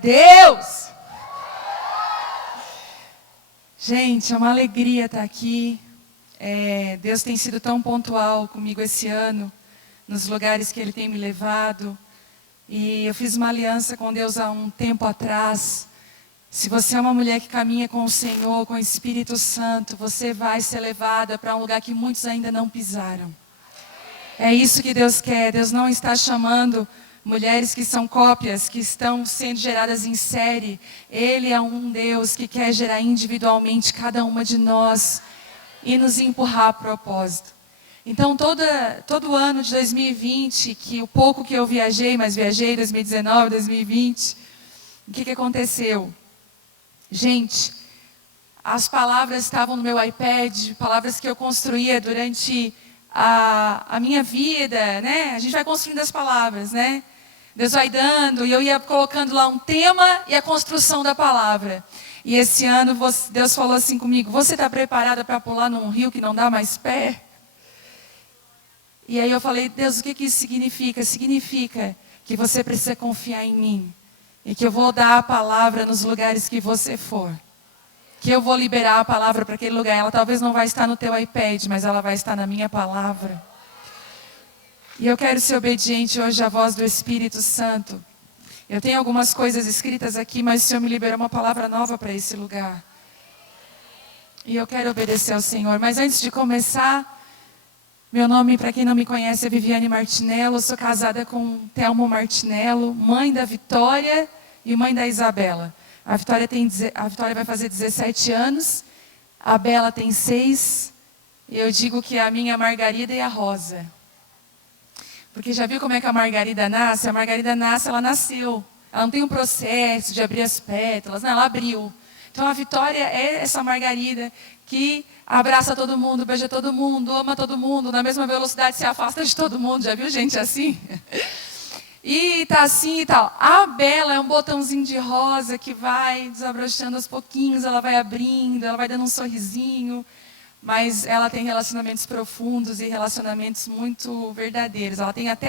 Deus! Gente, é uma alegria estar aqui. Deus tem sido tão pontual comigo esse ano, nos lugares que Ele tem me levado. E eu fiz uma aliança com Deus há um tempo atrás. Se você é uma mulher que caminha com o Senhor, com o Espírito Santo, você vai ser levada para um lugar que muitos ainda não pisaram. É isso que Deus quer. Deus não está chamando mulheres que são cópias, que estão sendo geradas em série. Ele é um Deus que quer gerar individualmente cada uma de nós e nos empurrar a propósito. Então, todo ano de 2020, que o pouco que eu viajei, mas viajei 2019, 2020, o que aconteceu? Gente, as palavras estavam no meu iPad, palavras que eu construía durante a minha vida, né? A gente vai construindo as palavras, né? Deus vai dando, e eu ia colocando lá um tema e a construção da palavra. E esse ano Deus falou assim comigo: você está preparada para pular num rio que não dá mais pé? E aí eu falei: Deus, o que isso significa? Significa que você precisa confiar em mim. E que eu vou dar a palavra nos lugares que você for. Que eu vou liberar a palavra para aquele lugar. Ela talvez não vai estar no teu iPad, mas ela vai estar na minha palavra. E eu quero ser obediente hoje à voz do Espírito Santo. Eu tenho algumas coisas escritas aqui, mas o Senhor me liberou uma palavra nova para esse lugar. E eu quero obedecer ao Senhor. Mas antes de começar, meu nome, para quem não me conhece, é Viviane Martinello. Eu sou casada com Telmo Martinello, mãe da Vitória e mãe da Isabela. A Vitória vai fazer 17 anos, a Bela tem 6. E eu digo que é a minha Margarida e a Rosa. Porque já viu como é que a Margarida nasce? A Margarida nasce, ela nasceu. Ela não tem um processo de abrir as pétalas, não, ela abriu. Então a Vitória é essa Margarida que abraça todo mundo, beija todo mundo, ama todo mundo, na mesma velocidade se afasta de todo mundo. Já viu gente assim? E tá assim e tal. A Bela é um botãozinho de rosa que vai desabrochando aos pouquinhos, ela vai abrindo, ela vai dando um sorrisinho. Mas ela tem relacionamentos profundos e relacionamentos muito verdadeiros.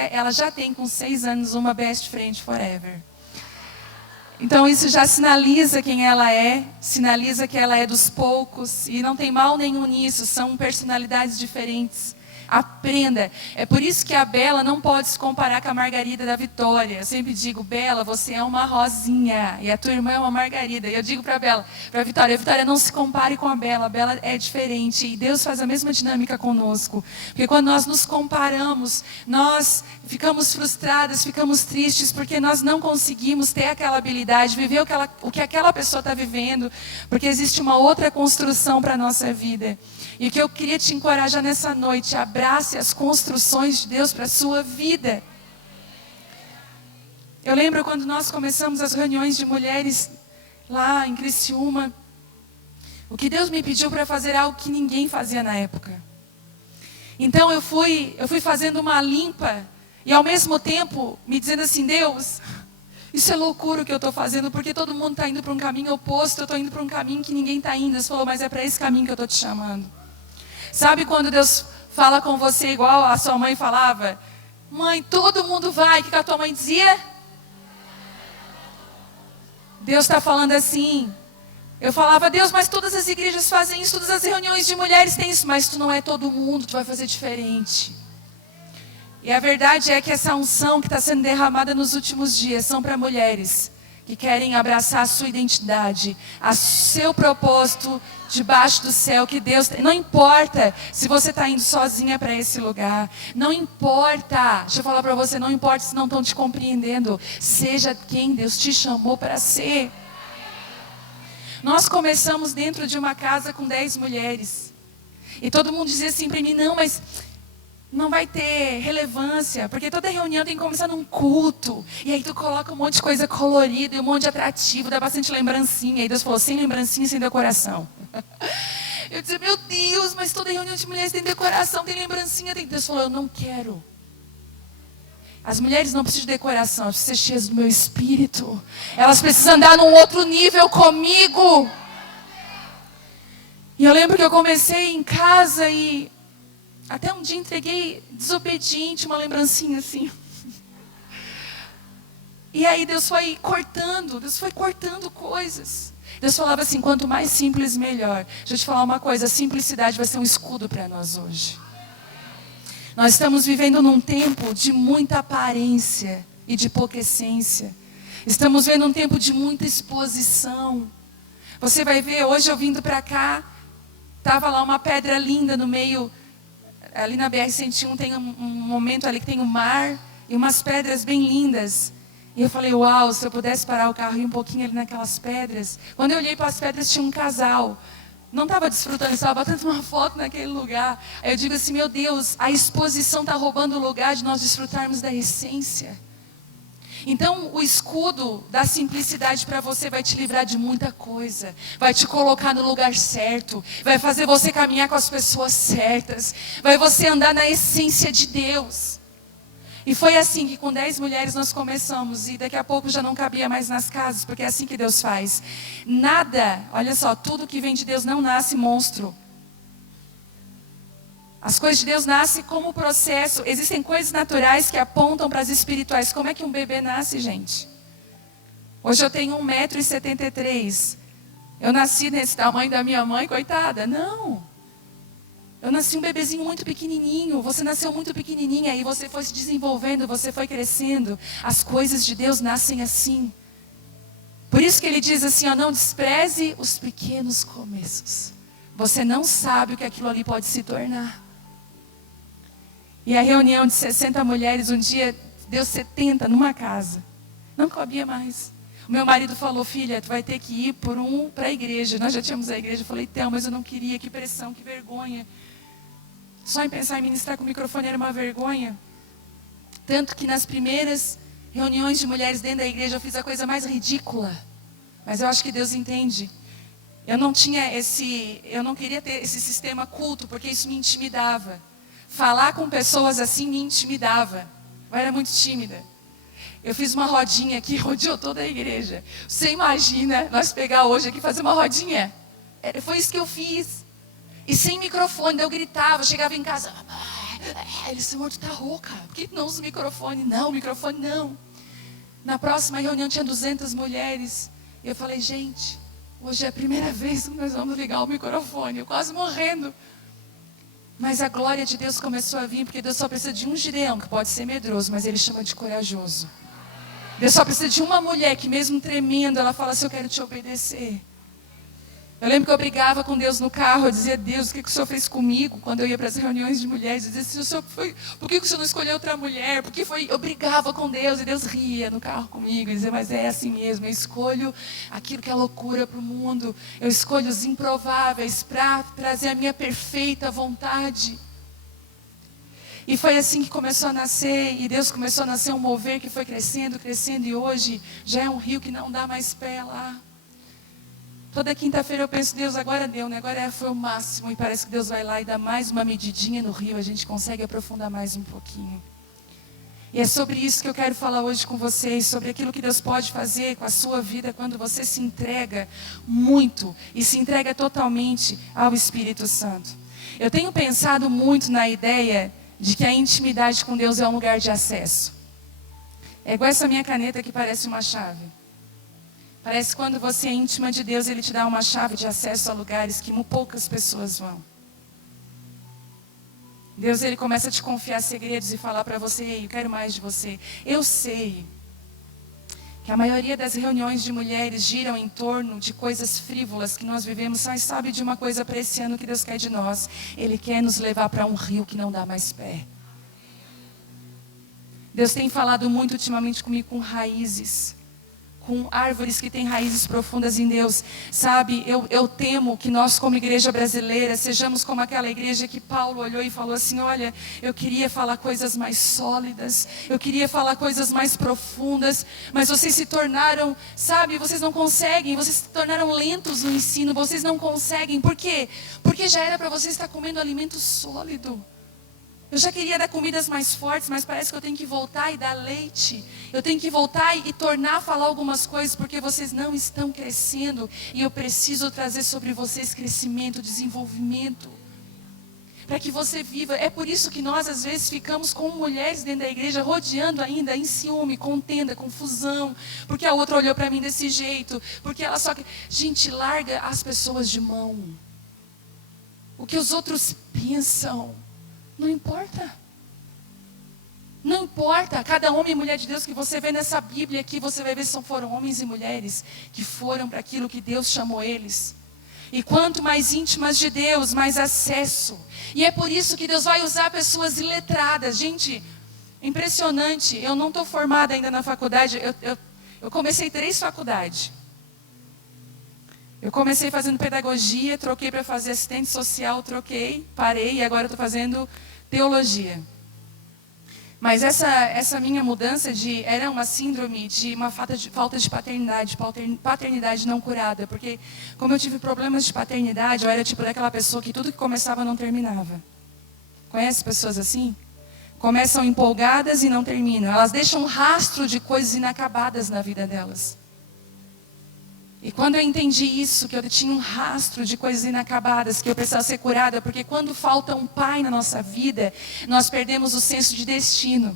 Ela já tem com 6 anos uma best friend forever. Então isso já sinaliza quem ela é, sinaliza que ela é dos poucos, e não tem mal nenhum nisso, são personalidades diferentes. Aprenda. É por isso que a Bela não pode se comparar com a Margarida da Vitória. Eu sempre digo: Bela, você é uma rosinha e a tua irmã é uma Margarida. E eu digo para a Vitória, não se compare com a Bela é diferente. E Deus faz a mesma dinâmica conosco. Porque quando nós nos comparamos, nós ficamos frustradas, ficamos tristes, porque nós não conseguimos ter aquela habilidade, viver o que aquela pessoa está vivendo, porque existe uma outra construção para a nossa vida. E o que eu queria te encorajar nessa noite: abrace as construções de Deus para a sua vida. Eu lembro quando nós começamos as reuniões de mulheres lá em Criciúma, o que Deus me pediu para fazer algo que ninguém fazia na época. Então eu fui fazendo uma limpa e ao mesmo tempo me dizendo assim: Deus, isso é loucura o que eu estou fazendo, porque todo mundo está indo para um caminho oposto, eu estou indo para um caminho que ninguém está indo. Deus falou: mas é para esse caminho que eu estou te chamando. Sabe quando Deus fala com você igual a sua mãe falava? Mãe, todo mundo vai. O que a tua mãe dizia? Deus está falando assim. Eu falava: Deus, mas todas as igrejas fazem isso, todas as reuniões de mulheres têm isso. Mas tu não é todo mundo, tu vai fazer diferente. E a verdade é que essa unção que está sendo derramada nos últimos dias são para mulheres que querem abraçar a sua identidade, a seu propósito debaixo do céu que Deus tem. Não importa se você está indo sozinha para esse lugar. Não importa. Deixa eu falar para você, não importa se não estão te compreendendo. Seja quem Deus te chamou para ser. Nós começamos dentro de uma casa com 10 mulheres. E todo mundo dizia assim para mim: não, mas não vai ter relevância, porque toda reunião tem que começar num culto. E aí tu coloca um monte de coisa colorida e um monte de atrativo, dá bastante lembrancinha. E aí Deus falou: sem lembrancinha, sem decoração. Eu disse: meu Deus, mas toda reunião de mulheres tem decoração, tem lembrancinha. Deus falou: eu não quero. As mulheres não precisam de decoração, elas precisam ser cheias do meu espírito. Elas precisam andar num outro nível comigo. E eu lembro que eu comecei em casa e até um dia entreguei desobediente uma lembrancinha assim. E aí Deus foi cortando coisas. Deus falava assim, quanto mais simples, melhor. Deixa eu te falar uma coisa, a simplicidade vai ser um escudo para nós hoje. Nós estamos vivendo num tempo de muita aparência e de pouca essência. Estamos vendo um tempo de muita exposição. Você vai ver, hoje eu vindo para cá, estava lá uma pedra linda no meio, ali na BR-101 tem um momento ali que tem o mar e umas pedras bem lindas. E eu falei, uau, se eu pudesse parar o carro e ir um pouquinho ali naquelas pedras. Quando eu olhei para as pedras tinha um casal. Não estava desfrutando, estava batendo uma foto naquele lugar. Aí eu digo assim, meu Deus, a exposição está roubando o lugar de nós desfrutarmos da essência. Então o escudo da simplicidade para você vai te livrar de muita coisa. Vai te colocar no lugar certo. Vai fazer você caminhar com as pessoas certas. Vai você andar na essência de Deus. E foi assim que com 10 mulheres nós começamos. E daqui a pouco já não cabia mais nas casas. Porque é assim que Deus faz. Nada, olha só, tudo que vem de Deus não nasce monstro. As coisas de Deus nascem como processo. Existem coisas naturais que apontam para as espirituais. Como é que um bebê nasce, gente? Hoje eu tenho 1,73 m. Eu nasci nesse tamanho da minha mãe, coitada? Não. Eu nasci um bebezinho muito pequenininho. Você nasceu muito pequenininha e você foi se desenvolvendo, você foi crescendo. As coisas de Deus nascem assim. Por isso que ele diz assim, ó, não despreze os pequenos começos. Você não sabe o que aquilo ali pode se tornar. E a reunião de 60 mulheres, um dia deu 70 numa casa. Não cabia mais. O meu marido falou, filha, tu vai ter que ir para a igreja. Nós já tínhamos a igreja. Eu falei, Theo, mas eu não queria, que pressão, que vergonha. Só em pensar em ministrar com o microfone era uma vergonha. Tanto que nas primeiras reuniões de mulheres dentro da igreja eu fiz a coisa mais ridícula. Mas eu acho que Deus entende. Eu não queria ter esse sistema culto, porque isso me intimidava. Falar com pessoas assim me intimidava. Eu era muito tímida. Eu fiz uma rodinha aqui, rodeou toda a igreja. Você imagina nós pegar hoje aqui e fazer uma rodinha? Foi isso que eu fiz. E sem microfone, eu gritava, eu chegava em casa. Ele disse, amor, tu tá rouca. Por que não usa o microfone? Não, microfone não. Na próxima reunião tinha 200 mulheres. E eu falei, gente, hoje é a primeira vez que nós vamos ligar o microfone. Eu quase morrendo. Mas a glória de Deus começou a vir, porque Deus só precisa de um Gideão, que pode ser medroso, mas Ele chama de corajoso. Deus só precisa de uma mulher que mesmo tremendo, ela fala assim, eu quero te obedecer. Eu lembro que eu brigava com Deus no carro, eu dizia, Deus, o que o Senhor fez comigo? Quando eu ia para as reuniões de mulheres, eu dizia, por que o Senhor não escolheu outra mulher? Eu brigava com Deus e Deus ria no carro comigo. E dizia, mas é assim mesmo, eu escolho aquilo que é loucura para o mundo. Eu escolho os improváveis para trazer a minha perfeita vontade. E foi assim que começou a nascer, e Deus começou a nascer um mover que foi crescendo, crescendo, e hoje já é um rio que não dá mais pé lá. Toda quinta-feira eu penso, Deus, agora deu, né? Agora foi o máximo. E parece que Deus vai lá e dá mais uma medidinha no rio. A gente consegue aprofundar mais um pouquinho. E é sobre isso que eu quero falar hoje com vocês. Sobre aquilo que Deus pode fazer com a sua vida quando você se entrega muito. E se entrega totalmente ao Espírito Santo. Eu tenho pensado muito na ideia de que a intimidade com Deus é um lugar de acesso. É igual essa minha caneta que parece uma chave. Parece que quando você é íntima de Deus, Ele te dá uma chave de acesso a lugares que poucas pessoas vão. Deus, Ele começa a te confiar segredos e falar para você, ei, eu quero mais de você. Eu sei que a maioria das reuniões de mulheres giram em torno de coisas frívolas que nós vivemos, mas sabe de uma coisa para esse ano que Deus quer de nós? Ele quer nos levar para um rio que não dá mais pé. Deus tem falado muito ultimamente comigo com raízes. Com árvores que têm raízes profundas em Deus. Sabe, eu temo que nós como igreja brasileira sejamos como aquela igreja que Paulo olhou e falou assim, olha, eu queria falar coisas mais sólidas, eu queria falar coisas mais profundas, mas vocês se tornaram, sabe, vocês não conseguem, vocês se tornaram lentos no ensino, vocês não conseguem. Por quê? Porque já era para vocês estar comendo alimento sólido. Eu já queria dar comidas mais fortes, mas parece que eu tenho que voltar e dar leite. Eu tenho que voltar e tornar a falar algumas coisas, porque vocês não estão crescendo. E eu preciso trazer sobre vocês crescimento, desenvolvimento. para que você viva. É por isso que nós, às vezes, ficamos com mulheres dentro da igreja, rodeando ainda em ciúme, contenda, confusão, porque a outra olhou para mim desse jeito, porque ela só... Gente, larga as pessoas de mão. O que os outros pensam, não importa. Não importa, cada homem e mulher de Deus que você vê nessa Bíblia aqui, você vai ver se foram homens e mulheres que foram para aquilo que Deus chamou eles. E quanto mais íntimas de Deus, mais acesso. E é por isso que Deus vai usar pessoas iletradas. Gente, impressionante, eu não estou formada ainda na faculdade, eu comecei 3 faculdades. Eu comecei fazendo pedagogia, troquei para fazer assistente social, parei e agora estou fazendo teologia. Mas essa minha mudança era uma síndrome de uma falta de paternidade não curada. Porque como eu tive problemas de paternidade, eu era tipo daquela pessoa que tudo que começava não terminava. Conhece pessoas assim? Começam empolgadas e não terminam. Elas deixam um rastro de coisas inacabadas na vida delas. E quando eu entendi isso, que eu tinha um rastro de coisas inacabadas, que eu precisava ser curada, porque quando falta um pai na nossa vida, nós perdemos o senso de destino.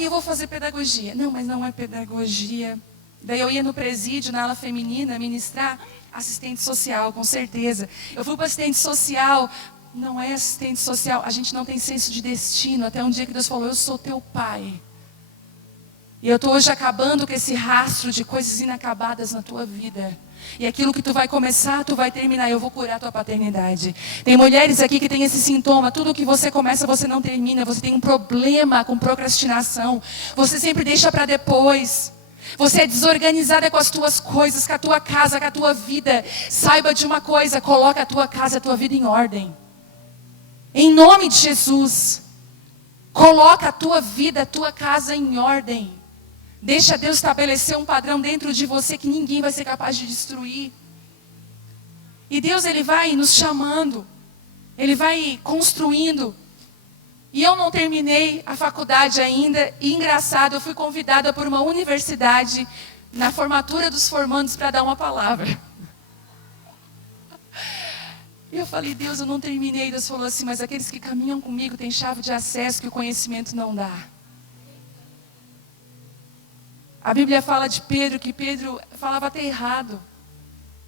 Eu vou fazer pedagogia. Não, mas não é pedagogia. Daí eu ia no presídio, na ala feminina, ministrar assistente social, com certeza. Eu fui para assistente social, não é assistente social. A gente não tem senso de destino, até um dia que Deus falou, eu sou teu pai. E eu estou hoje acabando com esse rastro de coisas inacabadas na tua vida. E aquilo que tu vai começar, tu vai terminar. Eu vou curar a tua paternidade. Tem mulheres aqui que têm esse sintoma. Tudo que você começa, você não termina. Você tem um problema com procrastinação. Você sempre deixa para depois. Você é desorganizada com as tuas coisas, com a tua casa, com a tua vida. Saiba de uma coisa, coloca a tua casa, a tua vida em ordem. Em nome de Jesus. Coloca a tua vida, a tua casa em ordem. Deixa Deus estabelecer um padrão dentro de você que ninguém vai ser capaz de destruir. E Deus, Ele vai nos chamando. Ele vai construindo. E eu não terminei a faculdade ainda. E engraçado, eu fui convidada por uma universidade na formatura dos formandos para dar uma palavra. E eu falei, Deus, eu não terminei. Deus falou assim, mas aqueles que caminham comigo têm chave de acesso que o conhecimento não dá. A Bíblia fala de Pedro, que Pedro falava até errado.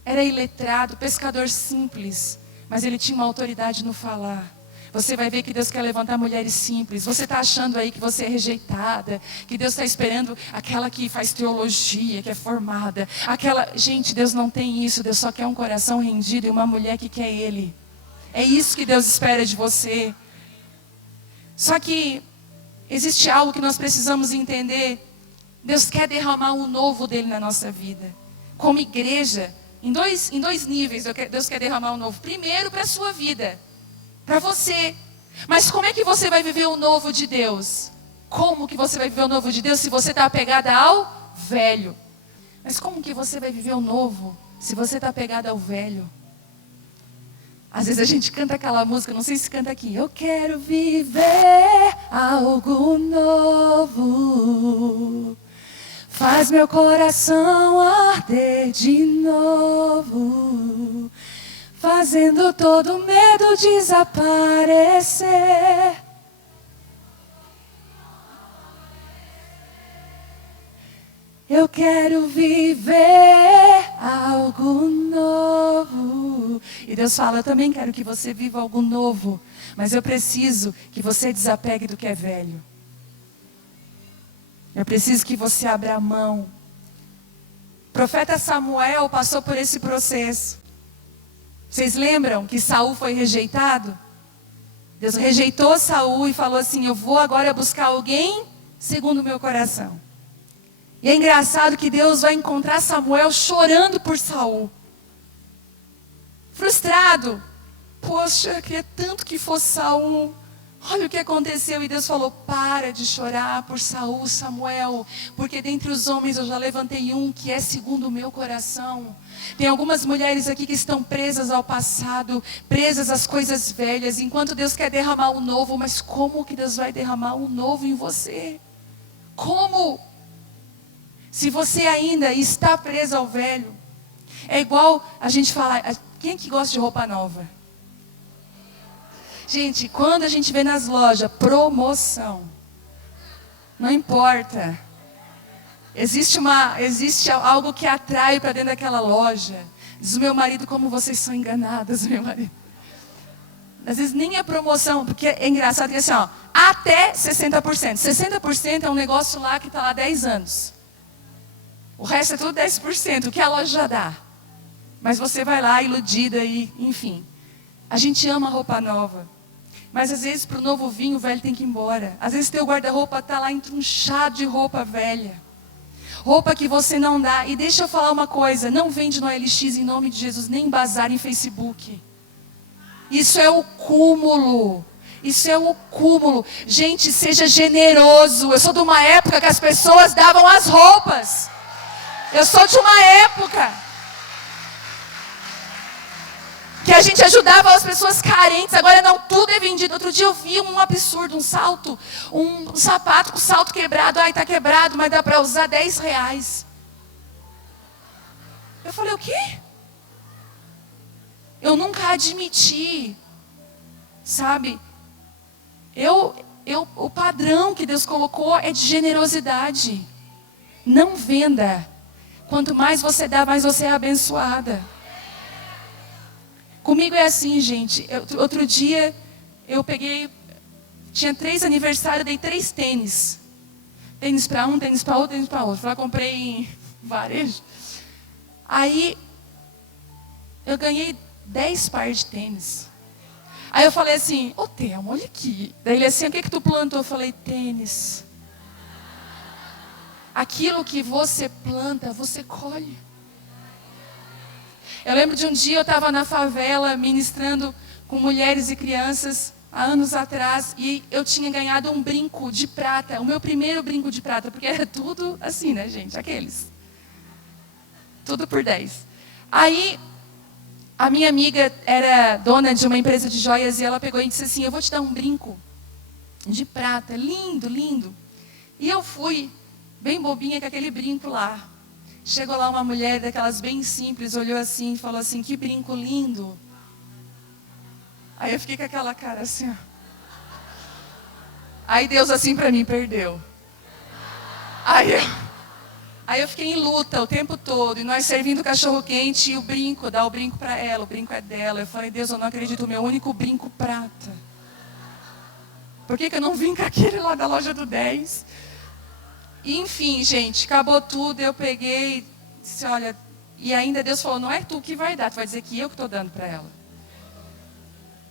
Era iletrado, pescador simples. Mas ele tinha uma autoridade no falar. Você vai ver que Deus quer levantar mulheres simples. Você está achando aí que você é rejeitada. Que Deus está esperando aquela que faz teologia, que é formada. Gente, Deus não tem isso. Deus só quer um coração rendido e uma mulher que quer Ele. É isso que Deus espera de você. Só que existe algo que nós precisamos entender. Deus quer derramar o novo dele na nossa vida. Como igreja, em dois níveis, Deus quer derramar o novo. Primeiro, para a sua vida. Para você. Mas como é que você vai viver o novo de Deus? Como que você vai viver o novo de Deus se você está apegada ao velho? Mas como que você vai viver o novo se você está apegada ao velho? Às vezes a gente canta aquela música, não sei se canta aqui. Eu quero viver algo novo. Faz meu coração arder de novo, fazendo todo medo desaparecer. Eu quero viver algo novo. E Deus fala, eu também quero que você viva algo novo, mas eu preciso que você desapegue do que é velho. Eu preciso que você abra a mão. O profeta Samuel passou por esse processo. Vocês lembram que Saul foi rejeitado? Deus rejeitou Saul e falou assim, eu vou agora buscar alguém segundo o meu coração. E é engraçado que Deus vai encontrar Samuel chorando por Saul. Frustrado. Poxa, queria tanto que fosse Saul. Olha o que aconteceu. E Deus falou, para de chorar por Saul, Samuel. Porque dentre os homens eu já levantei um que é segundo o meu coração. Tem algumas mulheres aqui que estão presas ao passado, presas às coisas velhas. Enquanto Deus quer derramar o novo. Mas como que Deus vai derramar o novo em você? Como? Se você ainda está preso ao velho. É igual a gente falar, quem é que gosta de roupa nova? Gente, quando a gente vê nas lojas promoção, não importa. Existe algo que atrai para dentro daquela loja. Diz o meu marido, como vocês são enganadas, meu marido. Às vezes nem é promoção, porque é engraçado que assim, ó, até 60%. 60% é um negócio lá que está lá há 10 anos. O resto é tudo 10%, o que a loja já dá. Mas você vai lá iludida e, enfim. A gente ama roupa nova. Mas às vezes para o novo vinho, o velho tem que ir embora. Às vezes teu guarda-roupa está lá entrunchado de roupa velha. Roupa que você não dá. E deixa eu falar uma coisa, não vende no OLX em nome de Jesus, nem bazar em Facebook. Isso é o cúmulo. Isso é o cúmulo. Gente, seja generoso. Eu sou de uma época que as pessoas davam as roupas. Eu sou de uma época que a gente ajudava as pessoas carentes. Agora não, tudo é vendido. Outro dia eu vi um absurdo, um salto, um sapato com salto quebrado. Ai, tá quebrado, mas dá para usar R$10. Eu falei, o quê? Eu nunca admiti, sabe? O padrão que Deus colocou é de generosidade. Não venda. Quanto mais você dá, mais você é abençoada. Comigo é assim, gente. Outro dia, eu peguei... Tinha 3 aniversários, dei 3 tênis. Tênis para um, tênis para outro, tênis para outro. Eu comprei em varejo. Aí, eu ganhei 10 pares de tênis. Aí eu falei assim, ô Telmo, olha aqui. Daí ele assim, o que tu plantou? Eu falei, tênis. Aquilo que você planta, você colhe. Eu lembro de um dia eu estava na favela ministrando com mulheres e crianças, há anos atrás, e eu tinha ganhado um brinco de prata, o meu primeiro brinco de prata, porque era tudo assim, né, gente? Aqueles. Tudo por 10. Aí, a minha amiga era dona de uma empresa de joias e ela pegou e disse assim, eu vou te dar um brinco de prata, lindo, lindo. E eu fui, bem bobinha com aquele brinco lá. Chegou lá uma mulher daquelas bem simples, olhou assim e falou assim, que brinco lindo. Aí eu fiquei com aquela cara assim, ó. Aí Deus assim para mim, perdeu. Aí eu fiquei em luta o tempo todo, e nós servindo cachorro quente e o brinco, dá o brinco para ela, o brinco é dela. Eu falei, Deus, eu não acredito, o meu único brinco prata. Por que eu não vim com aquele lá da loja do 10? E, enfim, gente, acabou tudo, eu peguei, disse, olha, e ainda Deus falou, não é tu que vai dar, tu vai dizer que eu que estou dando para ela.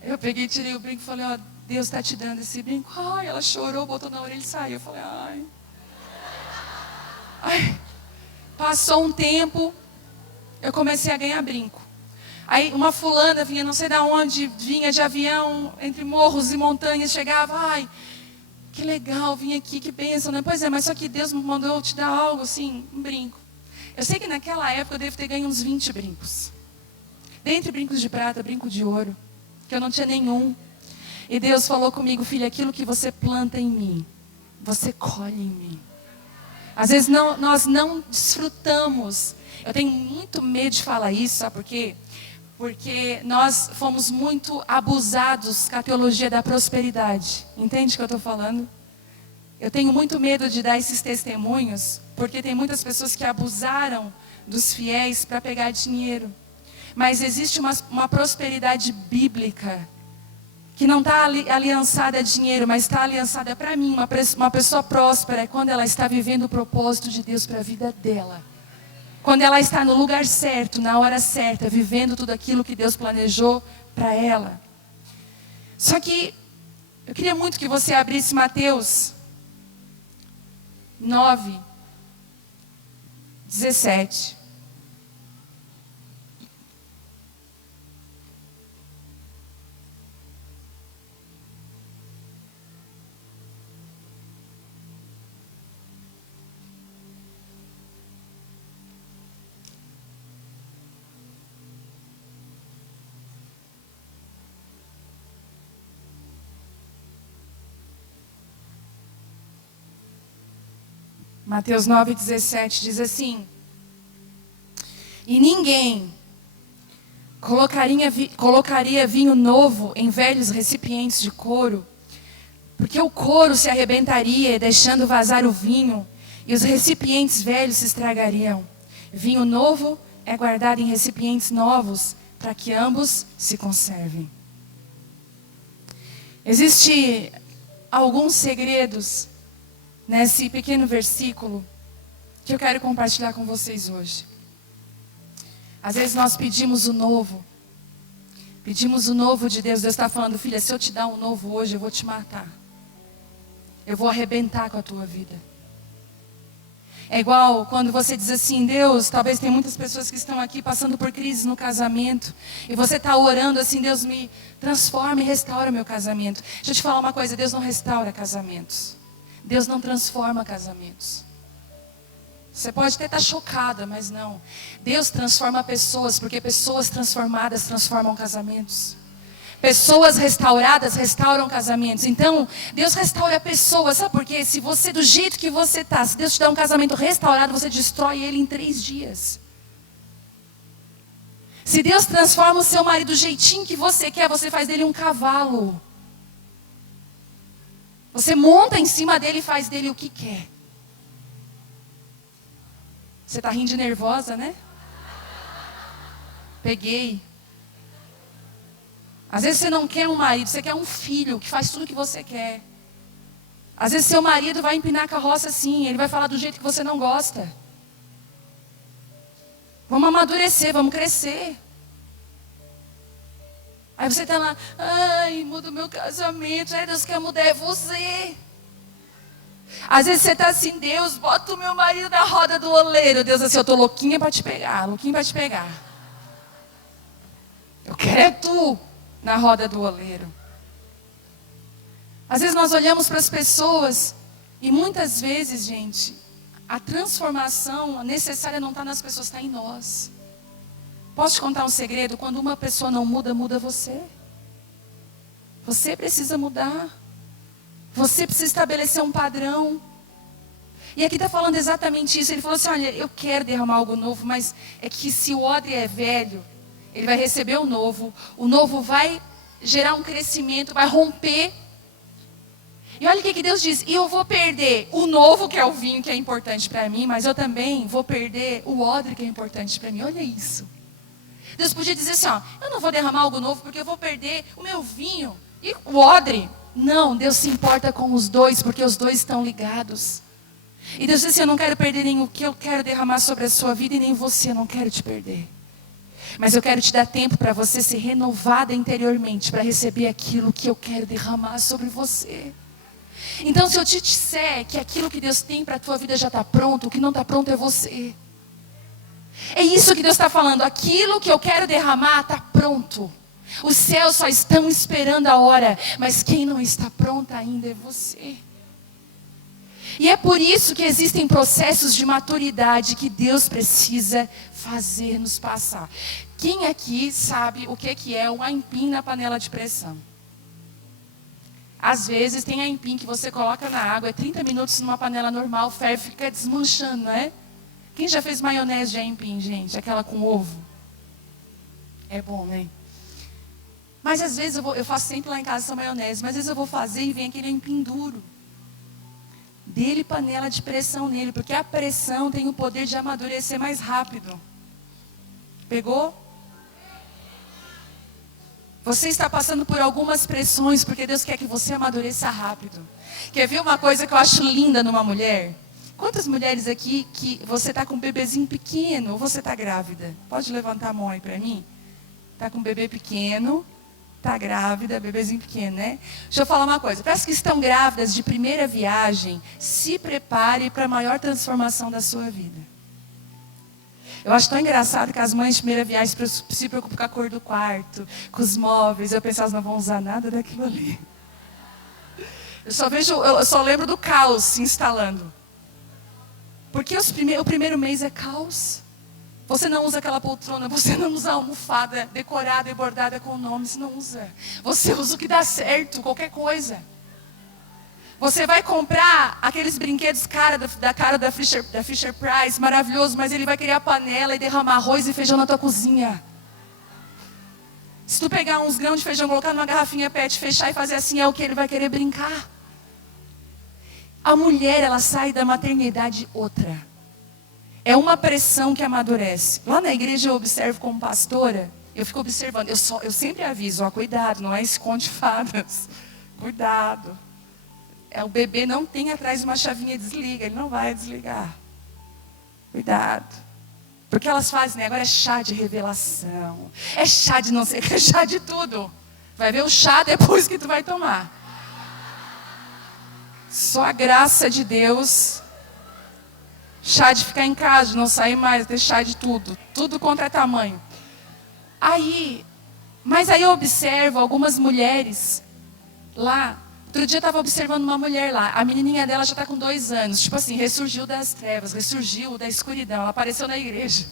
Eu peguei, tirei o brinco e falei, ó, Deus está te dando esse brinco. Ai, ela chorou, botou na orelha e saiu. Eu falei, ai. Passou um tempo, eu comecei a ganhar brinco. Aí uma fulana vinha, não sei de onde, vinha de avião, entre morros e montanhas, chegava, ai, que legal, vim aqui, que bênção, né? Pois é, mas só que Deus me mandou te dar algo assim, um brinco. Eu sei que naquela época eu devo ter ganho uns 20 brincos. Dentre brincos de prata, brinco de ouro, que eu não tinha nenhum. E Deus falou comigo, filha, aquilo que você planta em mim, você colhe em mim. Às vezes nós não desfrutamos. Eu tenho muito medo de falar isso, sabe por quê? Porque nós fomos muito abusados com a teologia da prosperidade. Entende o que eu estou falando? Eu tenho muito medo de dar esses testemunhos, porque tem muitas pessoas que abusaram dos fiéis para pegar dinheiro. Mas existe uma prosperidade bíblica, que não está aliançada a dinheiro, mas está aliançada para mim. Uma pessoa próspera é quando ela está vivendo o propósito de Deus para a vida dela. Quando ela está no lugar certo, na hora certa, vivendo tudo aquilo que Deus planejou para ela. Só que eu queria muito que você abrisse Mateus 9, 17. Mateus 9,17 diz assim: e ninguém colocaria vinho novo em velhos recipientes de couro, porque o couro se arrebentaria, deixando vazar o vinho, e os recipientes velhos se estragariam. Vinho novo é guardado em recipientes novos, para que ambos se conservem. Existem alguns segredos nesse pequeno versículo que eu quero compartilhar com vocês hoje. Às vezes nós pedimos o novo de Deus. Deus está falando: filha, se eu te dar um novo hoje, eu vou te matar. Eu vou arrebentar com a tua vida. É igual quando você diz assim: Deus, talvez tem muitas pessoas que estão aqui passando por crise no casamento, e você está orando assim: Deus, me transforma e restaura meu casamento. Deixa eu te falar uma coisa: Deus não restaura casamentos. Deus não transforma casamentos. Você pode até estar chocada, mas não. Deus transforma pessoas, porque pessoas transformadas transformam casamentos. Pessoas restauradas restauram casamentos. Então, Deus restaura pessoas. Sabe por quê? Se você, do jeito que você está, se Deus te dá um casamento restaurado, você destrói ele em 3 dias. Se Deus transforma o seu marido do jeitinho que você quer, você faz dele um cavalo. Você monta em cima dele e faz dele o que quer. Você está rindo de nervosa, né? Peguei. Às vezes você não quer um marido, você quer um filho que faz tudo o que você quer. Às vezes seu marido vai empinar a carroça assim, ele vai falar do jeito que você não gosta. Vamos amadurecer, vamos crescer. Aí você está lá: ai, muda o meu casamento. Deus quer mudar, é você. Às vezes você está assim: Deus, bota o meu marido na roda do oleiro. Deus assim: eu estou louquinha para te pegar, louquinha para te pegar. Eu quero é tu na roda do oleiro. Às vezes nós olhamos para as pessoas e muitas vezes, gente, a transformação necessária não está nas pessoas, está em nós. Posso te contar um segredo? Quando uma pessoa não muda, muda você. Você precisa mudar. Você precisa estabelecer um padrão. E aqui está falando exatamente isso. Ele falou assim: olha, eu quero derramar algo novo, mas é que se o odre é velho, ele vai receber o novo vai gerar um crescimento, vai romper. E olha o que Deus diz: e eu vou perder o novo, que é o vinho, que é importante para mim, mas eu também vou perder o odre, que é importante para mim. Olha isso. Deus podia dizer assim: ó, eu não vou derramar algo novo porque eu vou perder o meu vinho e o odre. Não, Deus se importa com os dois, porque os dois estão ligados. E Deus diz assim: eu não quero perder nem o que eu quero derramar sobre a sua vida, e nem você, eu não quero te perder. Mas eu quero te dar tempo para você ser renovada interiormente, para receber aquilo que eu quero derramar sobre você. Então, se eu te disser que aquilo que Deus tem para a tua vida já está pronto, o que não está pronto é você. É isso que Deus está falando: aquilo que eu quero derramar está pronto. Os céus só estão esperando a hora, mas quem não está pronto ainda é você. E é por isso que existem processos de maturidade que Deus precisa fazer-nos passar. Quem aqui sabe o que é um aipim na panela de pressão? Às vezes tem aipim que você coloca na água, é 30 minutos numa panela normal, ferve, fica desmanchando, não é? Quem já fez maionese de aipim, gente? Aquela com ovo? É bom, né? Mas às vezes eu faço sempre lá em casa essa maionese, mas às vezes eu vou fazer e vem aquele aipim duro. Dele panela de pressão nele, porque a pressão tem o poder de amadurecer mais rápido. Pegou? Você está passando por algumas pressões, porque Deus quer que você amadureça rápido. Quer ver uma coisa que eu acho linda numa mulher? Quantas mulheres aqui que você está com um bebezinho pequeno, ou você está grávida? Pode levantar a mão aí para mim? Está com um bebê pequeno, está grávida, bebezinho pequeno, né? Deixa eu falar uma coisa. Para as que estão grávidas de primeira viagem, se prepare para a maior transformação da sua vida. Eu acho tão engraçado que as mães de primeira viagem se preocupam com a cor do quarto, com os móveis. Eu penso, elas não vão usar nada daquilo ali. Eu só lembro do caos se instalando. Porque o primeiro mês é caos. Você não usa aquela poltrona, você não usa a almofada decorada e bordada com nomes, não usa. Você usa o que dá certo, qualquer coisa. Você vai comprar aqueles brinquedos da cara da Fisher Price, maravilhoso, mas ele vai querer a panela e derramar arroz e feijão na tua cozinha. Se tu pegar uns grãos de feijão, colocar numa garrafinha PET, fechar e fazer assim, é o que ele vai querer brincar. A mulher, ela sai da maternidade outra. É uma pressão que amadurece. Lá na igreja eu observo como pastora, eu fico observando, eu sempre aviso, ó, cuidado, não é esconde fadas. Cuidado. O bebê não tem atrás uma chavinha e desliga, ele não vai desligar. Cuidado. Porque elas fazem, né? Agora é chá de revelação. É chá de não sei o que, é chá de tudo. Vai ver o chá depois que tu vai tomar. Só a graça de Deus. Chá de ficar em casa, de não sair mais, ter chá de tudo. Tudo contra tamanho. Mas aí eu observo algumas mulheres lá. Outro dia eu estava observando uma mulher lá. A menininha dela já está com 2 anos. Tipo assim, ressurgiu das trevas, ressurgiu da escuridão. Ela apareceu na igreja.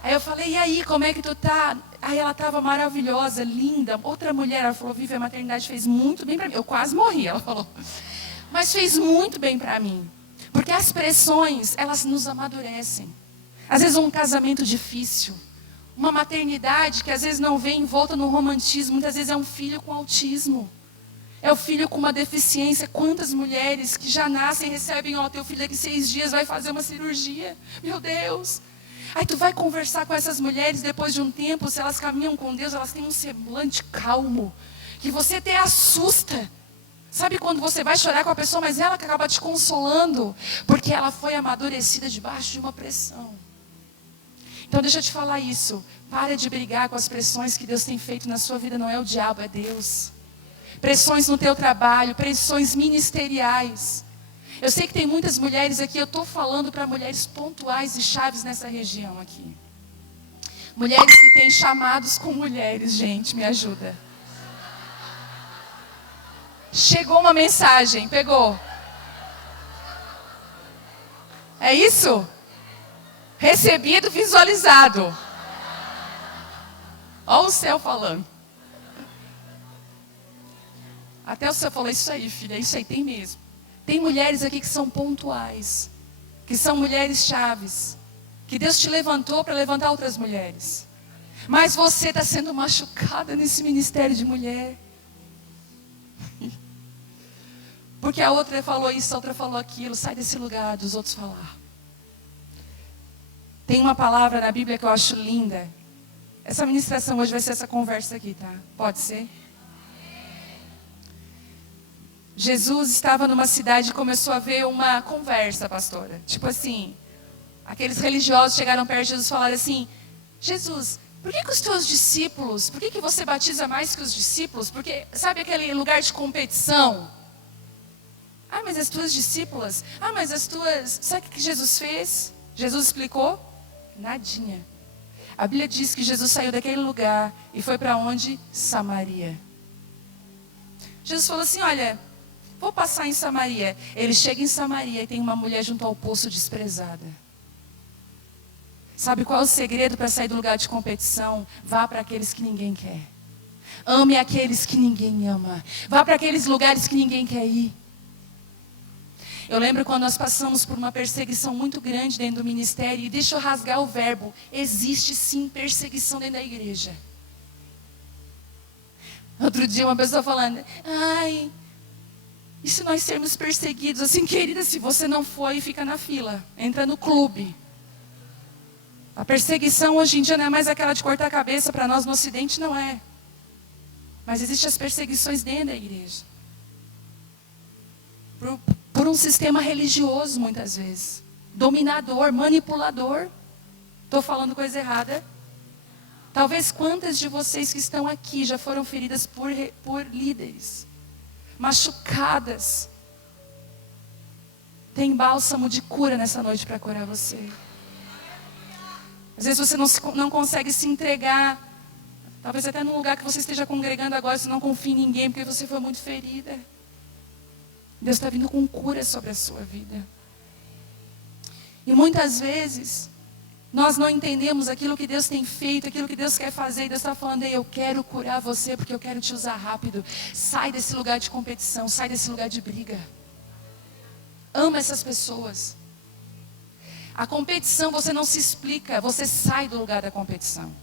Aí eu falei, e aí, como é que tu tá? Aí ela estava maravilhosa, linda. Outra mulher, ela falou, Vivi, a maternidade fez muito bem para mim. Eu quase morri, ela falou. Mas fez muito bem para mim. Porque as pressões, elas nos amadurecem. Às vezes um casamento difícil. Uma maternidade que às vezes não vem envolta no romantismo. Muitas vezes é um filho com autismo. É o filho com uma deficiência. Quantas mulheres que já nascem e recebem, ó, teu filho daqui 6 dias vai fazer uma cirurgia. Meu Deus. Aí tu vai conversar com essas mulheres depois de um tempo, se elas caminham com Deus, elas têm um semblante calmo, que você até assusta. Sabe quando você vai chorar com a pessoa, mas ela que acaba te consolando, porque ela foi amadurecida debaixo de uma pressão. Então deixa eu te falar isso. Para de brigar com as pressões que Deus tem feito na sua vida, não é o diabo, é Deus. Pressões no teu trabalho, pressões ministeriais. Eu sei que tem muitas mulheres aqui, eu estou falando para mulheres pontuais e chaves nessa região aqui. Mulheres que têm chamados com mulheres, gente, me ajuda. Chegou uma mensagem, pegou? É isso? Recebido, visualizado. Olha o céu falando. Até o céu falou, isso aí, filha, isso aí, tem mesmo. Tem mulheres aqui que são pontuais, que são mulheres chaves, que Deus te levantou para levantar outras mulheres. Mas você está sendo machucada nesse ministério de mulher. Porque a outra falou isso, a outra falou aquilo. Sai desse lugar dos outros falar. Tem uma palavra na Bíblia que eu acho linda. Essa ministração hoje vai ser essa conversa aqui, tá? Pode ser? Jesus estava numa cidade e começou a ver uma conversa, pastora. Tipo assim, aqueles religiosos chegaram perto de Jesus e falaram assim, Jesus, por que os teus discípulos, por que você batiza mais que os discípulos? Porque, sabe aquele lugar de competição? Ah, mas as tuas discípulas, mas as tuas... Sabe o que Jesus fez? Jesus explicou? Nadinha. A Bíblia diz que Jesus saiu daquele lugar e foi para onde? Samaria. Jesus falou assim, olha, vou passar em Samaria. Ele chega em Samaria e tem uma mulher junto ao poço desprezada. Sabe qual é o segredo para sair do lugar de competição? Vá para aqueles que ninguém quer. Ame aqueles que ninguém ama. Vá para aqueles lugares que ninguém quer ir. Eu lembro quando nós passamos por uma perseguição muito grande dentro do ministério. E deixa eu rasgar o verbo. Existe sim perseguição dentro da igreja. Outro dia uma pessoa falando, ai, e se nós sermos perseguidos? Assim, querida, se você não foi, fica na fila. Entra no clube. A perseguição hoje em dia não é mais aquela de cortar a cabeça, para nós no Ocidente não é. Mas existem as perseguições dentro da igreja. Por um sistema religioso, muitas vezes. Dominador, manipulador. Estou falando coisa errada? Talvez quantas de vocês que estão aqui já foram feridas por líderes. Machucadas. Tem bálsamo de cura nessa noite para curar você. Às vezes você não consegue se entregar. Talvez até num lugar que você esteja congregando agora, você não confia em ninguém, porque você foi muito ferida. Deus está vindo com cura sobre a sua vida. E muitas vezes, nós não entendemos aquilo que Deus tem feito, aquilo que Deus quer fazer. E Deus está falando, eu quero curar você, porque eu quero te usar rápido. Sai desse lugar de competição, sai desse lugar de briga. Ama essas pessoas. A competição você não se explica, você sai do lugar da competição.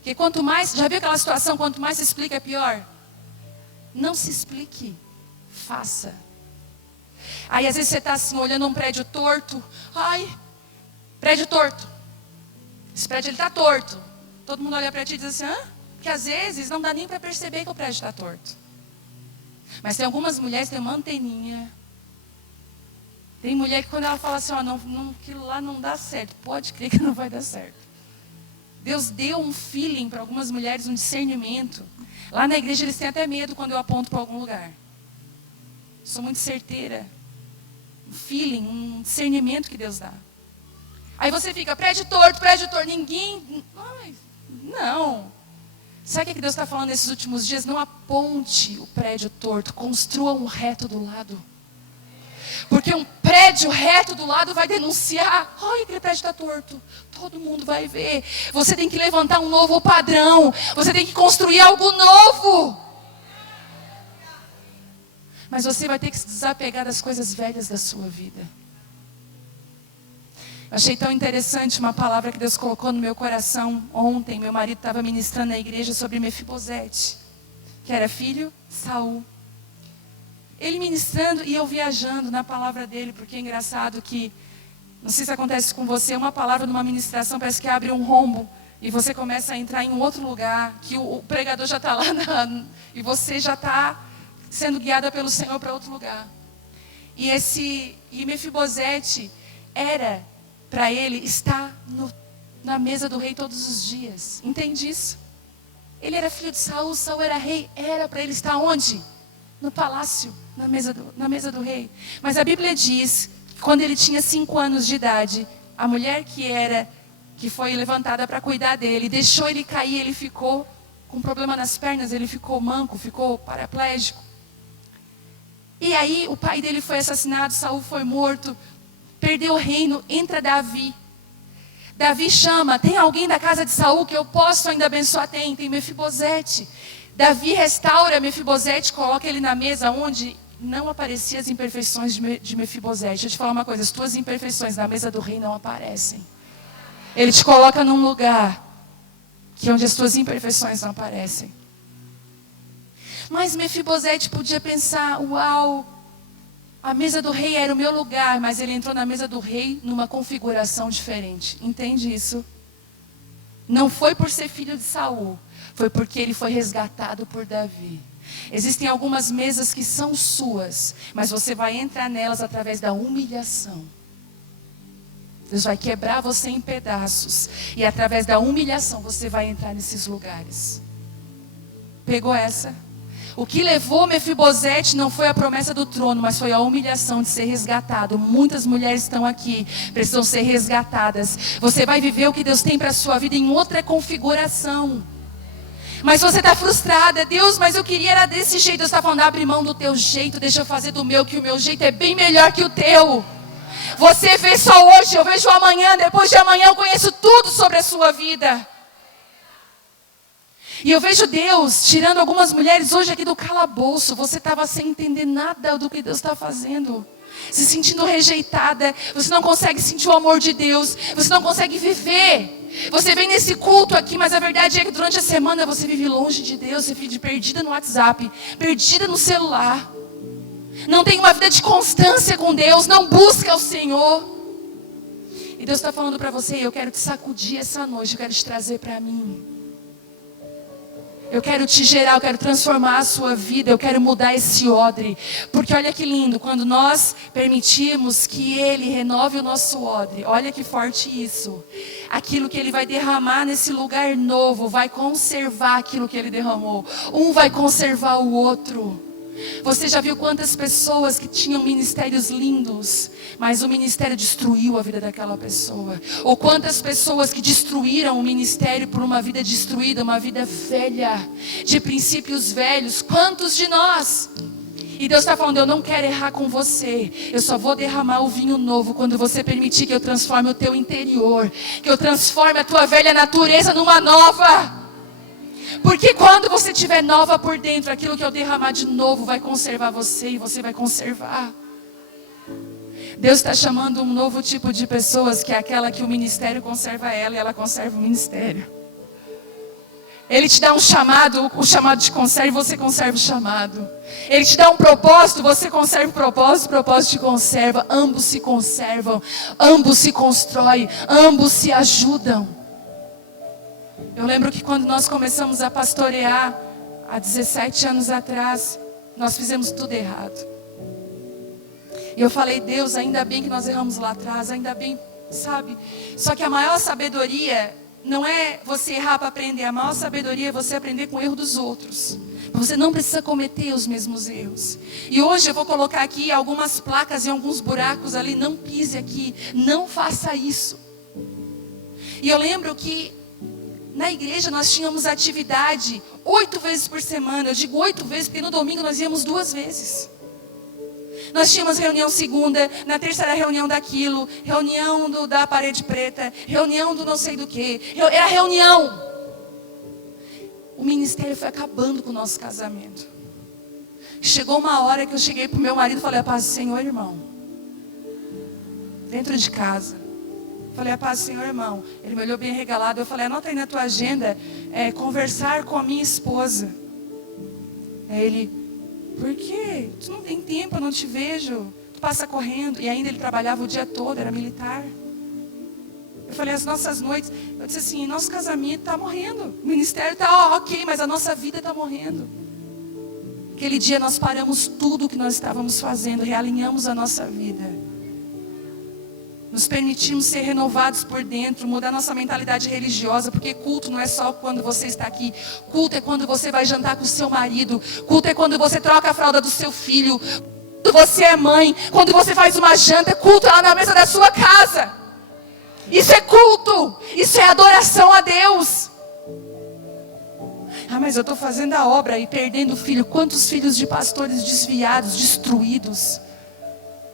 Porque quanto mais, já viu aquela situação, quanto mais se explica é pior? Não se explique, faça. Aí às vezes você está assim, olhando um prédio torto. Ai, prédio torto. Esse prédio está torto. Todo mundo olha para ti e diz assim, hã? Porque às vezes não dá nem para perceber que o prédio está torto. Mas tem algumas mulheres que têm uma anteninha. Tem mulher que quando ela fala assim, ó, aquilo lá não dá certo. Pode crer que não vai dar certo. Deus deu um feeling para algumas mulheres, um discernimento. Lá na igreja eles têm até medo quando eu aponto para algum lugar. Sou muito certeira. Um feeling, um discernimento que Deus dá. Aí você fica, prédio torto, ninguém... Ai, não. Sabe o que Deus está falando nesses últimos dias? Não aponte o prédio torto, construa um reto do lado. Porque um prédio reto do lado vai denunciar. Ai, aquele prédio está torto. Todo mundo vai ver. Você tem que levantar um novo padrão. Você tem que construir algo novo. Mas você vai ter que se desapegar das coisas velhas da sua vida. Eu achei tão interessante uma palavra que Deus colocou no meu coração ontem. Meu marido estava ministrando na igreja sobre Mefibosete, que era filho de Saul. Ele ministrando e eu viajando na palavra dele, porque é engraçado que, não sei se acontece com você, uma palavra numa ministração parece que abre um rombo e você começa a entrar em um outro lugar, que o pregador já está lá e você já está sendo guiada pelo Senhor para outro lugar. E Mefibosete era, para ele, estar na mesa do rei todos os dias. Entende isso? Ele era filho de Saul, Saul era rei, era para ele estar onde? No palácio, na mesa do rei. Mas a Bíblia diz que quando ele tinha 5 anos de idade, a mulher que foi levantada para cuidar dele, deixou ele cair, ele ficou com problema nas pernas, ele ficou manco, ficou paraplégico. E aí o pai dele foi assassinado, Saul foi morto, perdeu o reino, entra Davi. Davi chama, tem alguém da casa de Saul que eu posso ainda abençoar? Tem Mefibosete. Davi restaura Mefibosete, coloca ele na mesa onde não apareciam as imperfeições de Mefibosete. Deixa eu te falar uma coisa, as tuas imperfeições na mesa do rei não aparecem. Ele te coloca num lugar onde as tuas imperfeições não aparecem. Mas Mefibosete podia pensar, uau, a mesa do rei era o meu lugar, mas ele entrou na mesa do rei numa configuração diferente. Entende isso? Não foi por ser filho de Saul, foi porque ele foi resgatado por Davi. Existem algumas mesas que são suas, mas você vai entrar nelas através da humilhação. Deus vai quebrar você em pedaços, e através da humilhação você vai entrar nesses lugares. Pegou essa? O que levou Mefibosete não foi a promessa do trono, mas foi a humilhação de ser resgatado. Muitas mulheres estão aqui, precisam ser resgatadas. Você vai viver o que Deus tem para a sua vida em outra configuração. Mas você está frustrada, Deus, mas eu queria era desse jeito. Deus está falando, abre mão do teu jeito, deixa eu fazer do meu, que o meu jeito é bem melhor que o teu. Você vê só hoje, eu vejo amanhã, depois de amanhã eu conheço tudo sobre a sua vida. E eu vejo Deus tirando algumas mulheres hoje aqui do calabouço. Você estava sem entender nada do que Deus está fazendo. Se sentindo rejeitada. Você não consegue sentir o amor de Deus. Você não consegue viver. Você vem nesse culto aqui, mas a verdade é que durante a semana você vive longe de Deus. Você vive perdida no WhatsApp, perdida no celular. Não tem uma vida de constância com Deus. Não busca o Senhor. E Deus está falando para você, eu quero te sacudir essa noite. Eu quero te trazer para mim. Eu quero te gerar, eu quero transformar a sua vida, eu quero mudar esse odre. Porque olha que lindo, quando nós permitimos que Ele renove o nosso odre, olha que forte isso. Aquilo que Ele vai derramar nesse lugar novo, vai conservar aquilo que Ele derramou. Um vai conservar o outro. Você já viu quantas pessoas que tinham ministérios lindos, mas o ministério destruiu a vida daquela pessoa? Ou quantas pessoas que destruíram o ministério por uma vida destruída, uma vida velha, de princípios velhos? Quantos de nós? E Deus está falando, eu não quero errar com você. Eu só vou derramar o vinho novo quando você permitir que eu transforme o teu interior, que eu transforme a tua velha natureza numa nova. Porque quando você estiver nova por dentro, aquilo que eu derramar de novo vai conservar você e você vai conservar. Deus está chamando um novo tipo de pessoas, que é aquela que o ministério conserva ela e ela conserva o ministério. Ele te dá um chamado, o chamado te conserva e você conserva o chamado. Ele te dá um propósito, você conserva o propósito te conserva. Ambos se conservam, ambos se constroem, ambos se ajudam. Eu lembro que quando nós começamos a pastorear, há 17 anos atrás, nós fizemos tudo errado. E eu falei, Deus, ainda bem que nós erramos lá atrás, ainda bem, sabe? Só que a maior sabedoria não é você errar para aprender, a maior sabedoria é você aprender com o erro dos outros. Você não precisa cometer os mesmos erros. E hoje eu vou colocar aqui algumas placas em alguns buracos ali, não pise aqui, não faça isso. E eu lembro que na igreja nós tínhamos atividade 8 vezes por semana. Eu digo 8 vezes porque no domingo nós íamos 2 vezes. Nós tínhamos reunião segunda, na terça era reunião daquilo, reunião da parede preta, reunião do não sei do que. Era reunião. O ministério foi acabando com o nosso casamento. Chegou uma hora que eu cheguei para o meu marido e falei, a paz do Senhor, irmão. Dentro de casa. Falei, a paz do Senhor, irmão. Ele me olhou bem regalado. Eu falei, anota aí na tua agenda, conversar com a minha esposa. Aí ele, por quê? Tu não tem tempo, eu não te vejo. Tu passa correndo. E ainda ele trabalhava o dia todo, era militar. Eu falei, as nossas noites, eu disse assim, nosso casamento está morrendo. O ministério está ok, mas a nossa vida está morrendo. Aquele dia nós paramos tudo o que nós estávamos fazendo, realinhamos a nossa vida. Nos permitimos ser renovados por dentro, mudar nossa mentalidade religiosa, porque culto não é só quando você está aqui. Culto é quando você vai jantar com o seu marido. Culto é quando você troca a fralda do seu filho. Quando você é mãe, quando você faz uma janta, culto é lá na mesa da sua casa. Isso é culto, isso é adoração a Deus. Ah, mas eu estou fazendo a obra e perdendo filho. Quantos filhos de pastores desviados, destruídos,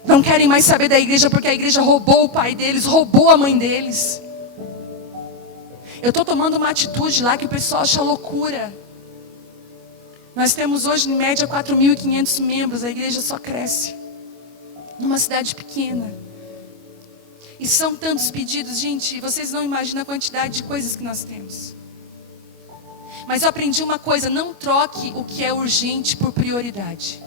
não querem mais saber da igreja porque a igreja roubou o pai deles, roubou a mãe deles. Eu estou tomando uma atitude lá que o pessoal acha loucura. Nós temos hoje em média 4.500 membros, a igreja só cresce. Numa cidade pequena. E são tantos pedidos, gente, vocês não imaginam a quantidade de coisas que nós temos. Mas eu aprendi uma coisa, não troque o que é urgente por prioridade.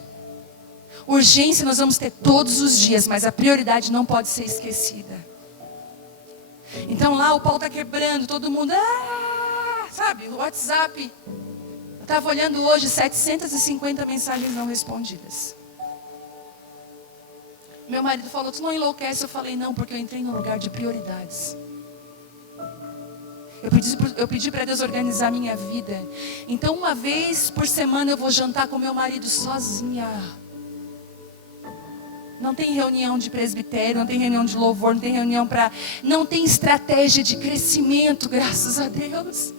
Urgência nós vamos ter todos os dias, mas a prioridade não pode ser esquecida. Então lá o pau está quebrando, todo mundo, sabe, o WhatsApp. Eu estava olhando hoje 750 mensagens não respondidas. Meu marido falou, tu não enlouquece? Eu falei, não, porque eu entrei num lugar de prioridades. Eu pedi para Deus organizar a minha vida. Então uma vez por semana eu vou jantar com meu marido sozinha. Não tem reunião de presbitério, não tem reunião de louvor, não tem reunião para... Não tem estratégia de crescimento, graças a Deus.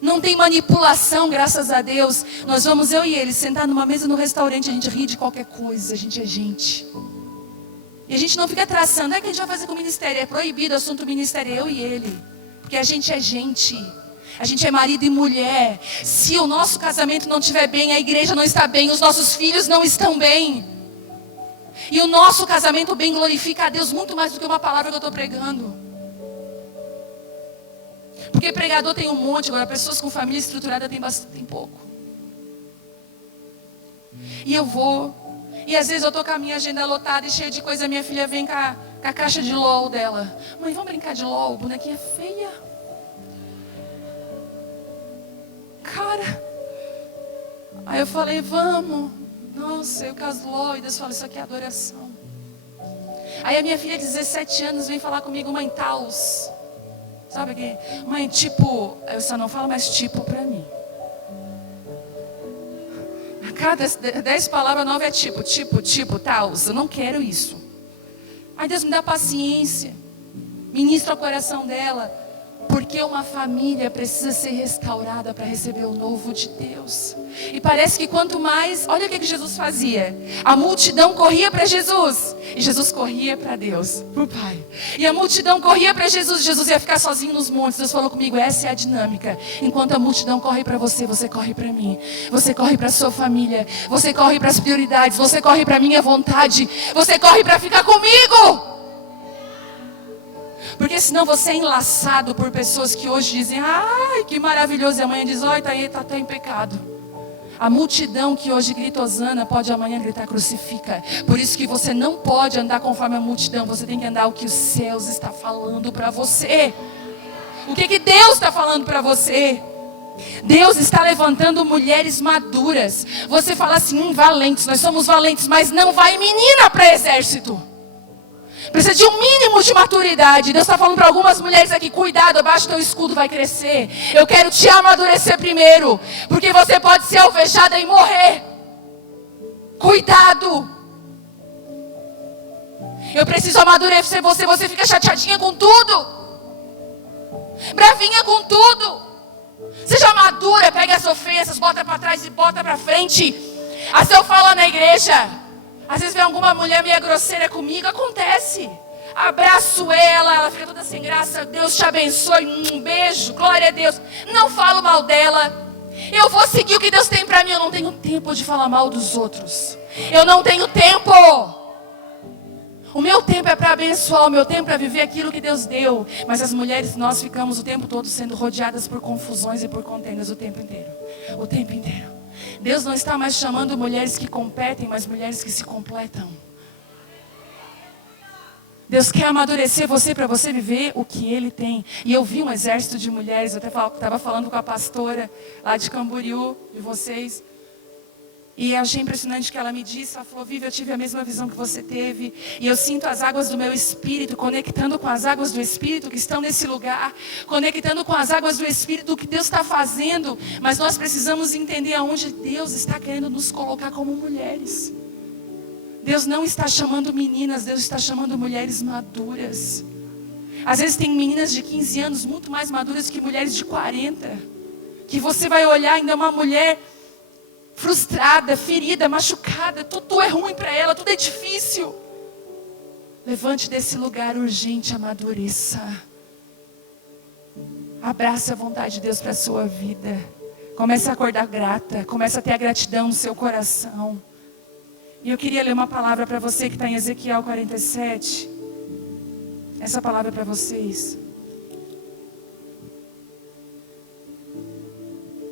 Não tem manipulação, graças a Deus. Nós vamos, eu e ele, sentar numa mesa no restaurante, a gente ri de qualquer coisa, a gente é gente. E a gente não fica traçando, o que a gente vai fazer com o ministério? É proibido o assunto ministério, eu e ele. Porque a gente é gente. A gente é marido e mulher. Se o nosso casamento não estiver bem, a igreja não está bem, os nossos filhos não estão bem. E o nosso casamento bem glorifica a Deus muito mais do que uma palavra que eu estou pregando. Porque pregador tem um monte, agora pessoas com família estruturada tem pouco. E eu vou... E às vezes eu estou com a minha agenda lotada e cheia de coisa. Minha filha vem com a caixa de LOL dela. Mãe, vamos brincar de LOL? Bonequinha feia. Cara. Aí eu falei, vamos. Nossa, eu caso LOL. E Deus fala, isso aqui é adoração. Aí a minha filha de 17 anos vem falar comigo, mãe, taus. Sabe o que? Mãe, tipo... Eu só não falo mais tipo pra mim. Cada 10 palavras, 9 é tipo, tal. Eu não quero isso. Aí Deus me dá paciência. Ministra o coração dela. Porque uma família precisa ser restaurada para receber o novo de Deus. E parece que quanto mais... Olha o que Jesus fazia. A multidão corria para Jesus. E Jesus corria para Deus, para o Pai. E a multidão corria para Jesus. Jesus ia ficar sozinho nos montes. Deus falou comigo, essa é a dinâmica. Enquanto a multidão corre para você, você corre para mim. Você corre para a sua família. Você corre para as prioridades. Você corre para a minha vontade. Você corre para ficar comigo. Porque senão você é enlaçado por pessoas que hoje dizem, ai, que maravilhoso, e amanhã diz, olha, tá em pecado. A multidão que hoje grita Hosana pode amanhã gritar crucifica. Por isso que você não pode andar conforme a multidão, você tem que andar o que os céus está falando para você. O que Deus está falando para você? Deus está levantando mulheres maduras. Você fala assim, valentes, nós somos valentes, mas não vai menina para exército. Precisa de um mínimo de maturidade. Deus está falando para algumas mulheres aqui, cuidado, abaixo do teu escudo vai crescer. Eu quero te amadurecer primeiro, porque você pode ser alvejada e morrer. Cuidado. Eu preciso amadurecer você. Você fica chateadinha com tudo, bravinha com tudo. Seja madura, pega as ofensas, bota para trás e bota para frente. Assim eu falo na igreja. Às vezes vem alguma mulher meio grosseira comigo, acontece. Abraço ela fica toda sem graça. Deus te abençoe, um beijo, glória a Deus. Não falo mal dela. Eu vou seguir o que Deus tem para mim. Eu não tenho tempo de falar mal dos outros. Eu não tenho tempo. O meu tempo é para abençoar, o meu tempo é para viver aquilo que Deus deu. Mas as mulheres, nós ficamos o tempo todo sendo rodeadas por confusões e por contendas o tempo inteiro. O tempo inteiro. Deus não está mais chamando mulheres que competem, mas mulheres que se completam. Deus quer amadurecer você para você viver o que Ele tem. E eu vi um exército de mulheres, eu até estava falando com a pastora lá de Camboriú, de vocês. E achei impressionante que ela me disse, ela falou, Vivi, eu tive a mesma visão que você teve. E eu sinto as águas do meu espírito, conectando com as águas do espírito que estão nesse lugar. Conectando com as águas do espírito, o que Deus está fazendo. Mas nós precisamos entender aonde Deus está querendo nos colocar como mulheres. Deus não está chamando meninas, Deus está chamando mulheres maduras. Às vezes tem meninas de 15 anos muito mais maduras que mulheres de 40. Que você vai olhar ainda uma mulher frustrada, ferida, machucada, tudo é ruim para ela, tudo é difícil. Levante desse lugar urgente, amadureça. Abrace a vontade de Deus para a sua vida. Comece a acordar grata, comece a ter a gratidão no seu coração. E eu queria ler uma palavra para você que está em Ezequiel 47. Essa palavra é para vocês.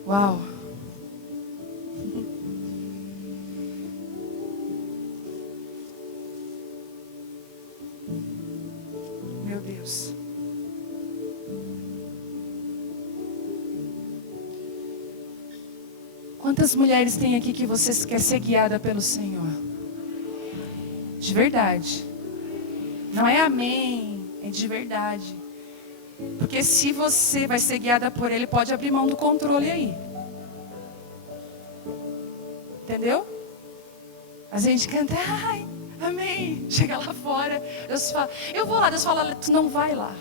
Uau! Meu Deus. Quantas mulheres tem aqui que você quer ser guiada pelo Senhor? De verdade. Não é amém, é de verdade. Porque se você vai ser guiada por Ele, pode abrir mão do controle aí. Entendeu? A gente canta, ai, amém. Chega lá fora, Deus fala, eu vou lá, Deus fala, tu não vai lá.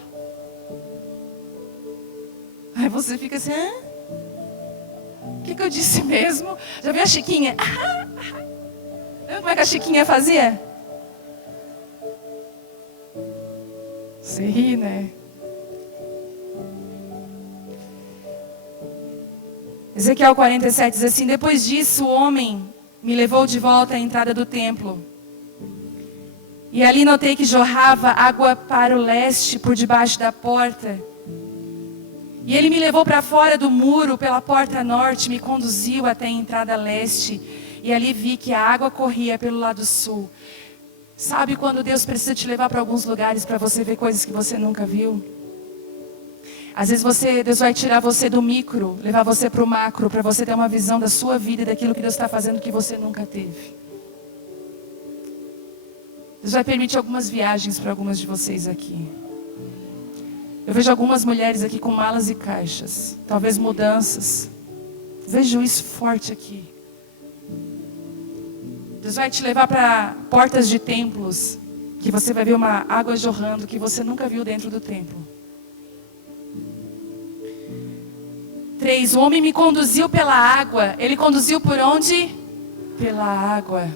Aí você fica assim, hã? O que eu disse mesmo? Já viu a Chiquinha? Lembra como é que a Chiquinha fazia? Você ri, né? Ezequiel 47 diz assim, depois disso o homem me levou de volta à entrada do templo. E ali notei que jorrava água para o leste por debaixo da porta. E ele me levou para fora do muro pela porta norte, me conduziu até a entrada leste. E ali vi que a água corria pelo lado sul. Sabe quando Deus precisa te levar para alguns lugares para você ver coisas que você nunca viu? Às vezes Deus vai tirar você do micro, levar você para o macro, para você ter uma visão da sua vida e daquilo que Deus está fazendo que você nunca teve. Deus vai permitir algumas viagens para algumas de vocês aqui. Eu vejo algumas mulheres aqui com malas e caixas, talvez mudanças. Vejo isso forte aqui. Deus vai te levar para portas de templos, que você vai ver uma água jorrando que você nunca viu dentro do templo. 3, o homem me conduziu pela água. Ele conduziu por onde? Pela água.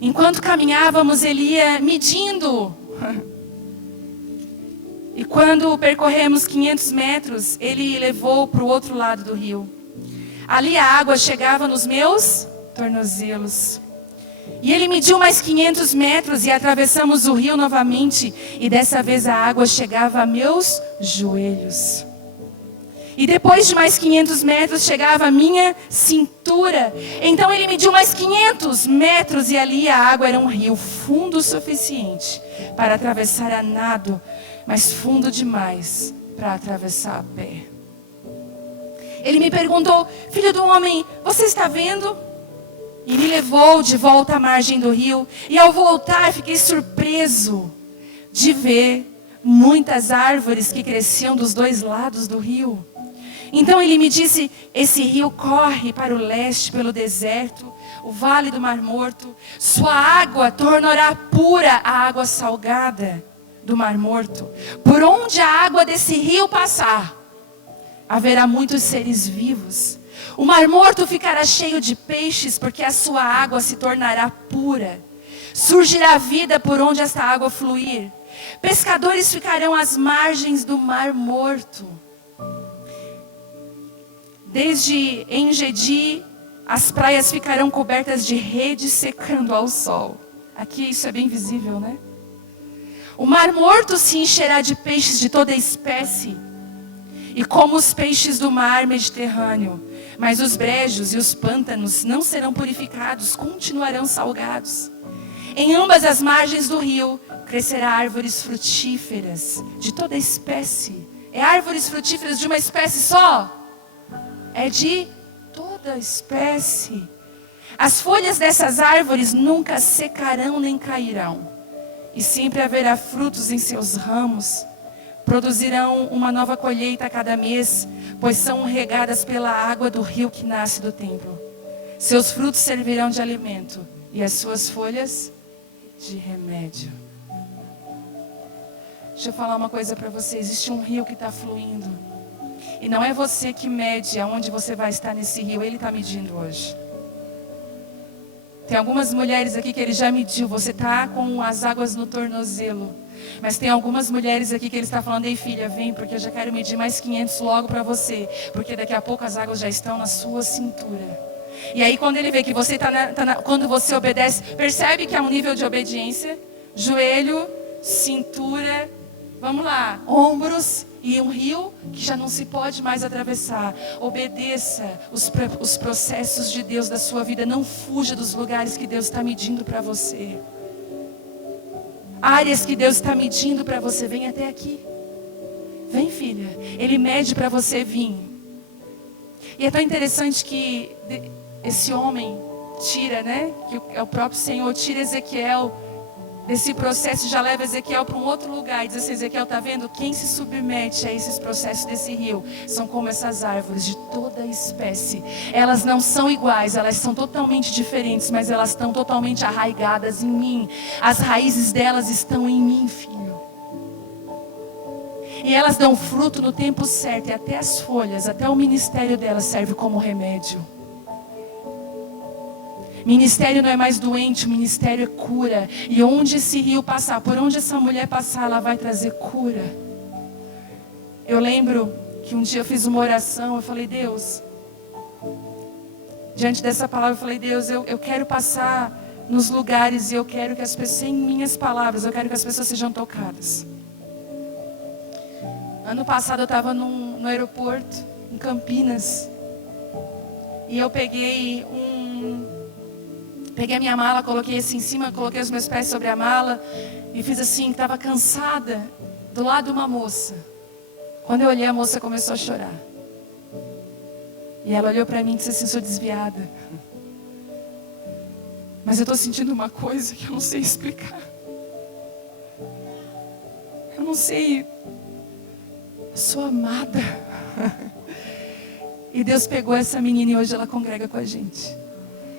Enquanto caminhávamos, ele ia medindo. E quando percorremos 500 metros, ele levou para o outro lado do rio. Ali a água chegava nos meus tornozelos. E ele mediu mais 500 metros e atravessamos o rio novamente. E dessa vez a água chegava a meus joelhos. E depois de mais 500 metros chegava a minha cintura. Então ele mediu mais 500 metros e ali a água era um rio fundo o suficiente para atravessar a nado, mas fundo demais para atravessar a pé. Ele me perguntou: filho do homem, você está vendo? E me levou de volta à margem do rio. E ao voltar fiquei surpreso de ver muitas árvores que cresciam dos dois lados do rio. Então ele me disse: esse rio corre para o leste pelo deserto, o vale do Mar Morto. Sua água tornará pura a água salgada do Mar Morto. Por onde a água desse rio passar, haverá muitos seres vivos. O Mar Morto ficará cheio de peixes, porque a sua água se tornará pura. Surgirá vida por onde esta água fluir. Pescadores ficarão às margens do Mar Morto. Desde Engedi, as praias ficarão cobertas de redes secando ao sol. Aqui isso é bem visível, né? O Mar Morto se encherá de peixes de toda espécie, e como os peixes do mar Mediterrâneo. Mas os brejos e os pântanos não serão purificados, continuarão salgados. Em ambas as margens do rio crescerá árvores frutíferas de toda espécie. É árvores frutíferas de uma espécie só? É de toda espécie. As folhas dessas árvores nunca secarão nem cairão, e sempre haverá frutos em seus ramos. Produzirão uma nova colheita a cada mês, pois são regadas pela água do rio que nasce do templo. Seus frutos servirão de alimento, e as suas folhas de remédio. Deixa eu falar uma coisa para você. Existe um rio que está fluindo. E não é você que mede aonde você vai estar nesse rio. Ele está medindo hoje. Tem algumas mulheres aqui que ele já mediu. Você está com as águas no tornozelo. Mas tem algumas mulheres aqui que ele está falando: ei filha, vem, porque eu já quero medir mais 500 logo para você. Porque daqui a pouco as águas já estão na sua cintura. E aí quando ele vê que você quando você obedece, percebe que há um nível de obediência. Joelho, cintura, vamos lá, ombros e um rio que já não se pode mais atravessar. Obedeça os processos de Deus da sua vida. Não fuja dos lugares que Deus está medindo para você. Áreas que Deus está medindo para você. Vem até aqui. Vem, filha. Ele mede para você vir. E é tão interessante que esse homem tira, né? Que é o próprio Senhor, tira Ezequiel desse processo e já leva Ezequiel para um outro lugar. E diz assim: Ezequiel, está vendo? Quem se submete a esses processos desse rio são como essas árvores de toda espécie. Elas não são iguais, elas são totalmente diferentes, mas elas estão totalmente arraigadas em mim. As raízes delas estão em mim, filho. E elas dão fruto no tempo certo. E até as folhas, até o ministério delas serve como remédio. Ministério não é mais doente, o ministério é cura. E onde esse rio passar, por onde essa mulher passar, ela vai trazer cura. Eu lembro que um dia eu fiz uma oração, eu falei: Deus, diante dessa palavra eu falei: Deus, eu quero passar nos lugares e eu quero que as pessoas, sem minhas palavras, eu quero que as pessoas sejam tocadas. Ano passado eu estava no aeroporto, em Campinas, e eu peguei a minha mala, coloquei assim em cima, coloquei os meus pés sobre a mala e fiz assim, estava cansada, do lado de uma moça. Quando eu olhei, a moça começou a chorar. E ela olhou para mim e disse assim: sou desviada, mas eu estou sentindo uma coisa que eu não sei explicar. Eu não sei, eu sou amada. E Deus pegou essa menina e hoje ela congrega com a gente.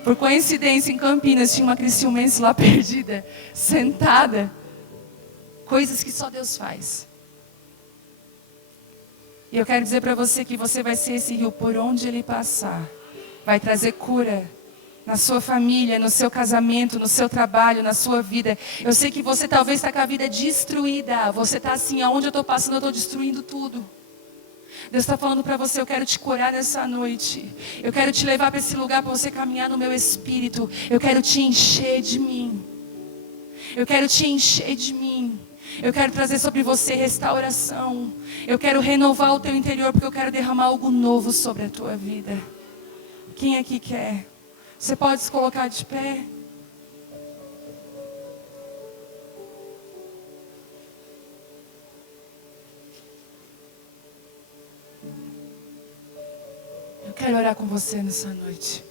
Por coincidência, em Campinas, tinha uma criciumense lá perdida, sentada. Coisas que só Deus faz. E eu quero dizer para você que você vai ser esse rio por onde ele passar. Vai trazer cura na sua família, no seu casamento, no seu trabalho, na sua vida. Eu sei que você talvez está com a vida destruída. Você está assim: aonde eu estou passando eu estou destruindo tudo. Deus está falando para você, eu quero te curar nessa noite. Eu quero te levar para esse lugar para você caminhar no meu espírito. Eu quero te encher de mim. Eu quero te encher de mim. Eu quero trazer sobre você restauração. Eu quero renovar o teu interior, porque eu quero derramar algo novo sobre a tua vida. Quem aqui quer? Você pode se colocar de pé? Eu quero orar com você nessa noite.